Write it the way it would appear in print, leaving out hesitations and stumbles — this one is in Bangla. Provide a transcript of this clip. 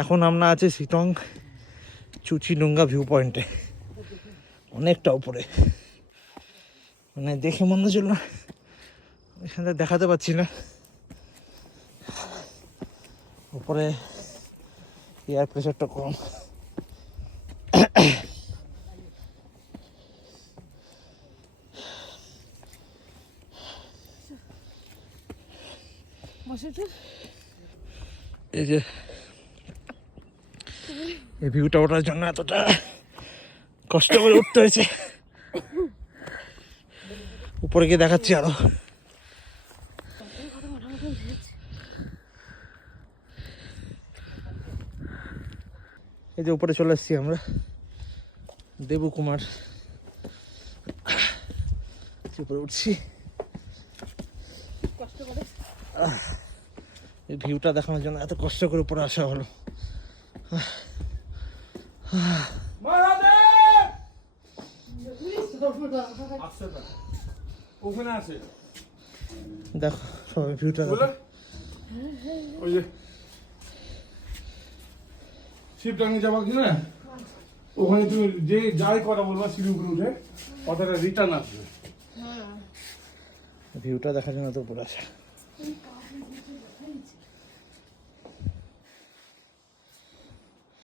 এখন আমরা আছি শিটং চুচিডুঙ্গা ভিউ পয়েন্টে, অনেকটা উপরে। মানে দেখে মনে হচ্ছিল না এখানে দেখাতে পাচ্ছি না, উপরে এয়ার প্রেশারটা কম। এই যে এই ভিউটা ওঠার জন্য এতটা কষ্ট করে উঠতে হয়েছে। উপরে গিয়ে দেখাচ্ছি আরো। এই যে উপরে চলে এসেছি আমরা, দেবকুমার উপরে উঠছি। এই ভিউটা দেখানোর জন্য এত কষ্ট করে উপরে আসা হলো। দেখো সবাই ভিউটা দেখো। ওই যে শিবটাঙ্গি যাবা কি না, ওখানে তুমি যে যাই কথা বলবা সিঁড়ি উপরে উঠে কথাটা রিটার্ন আসবে। ভিউটা দেখার জন্য তো উপরে আসা।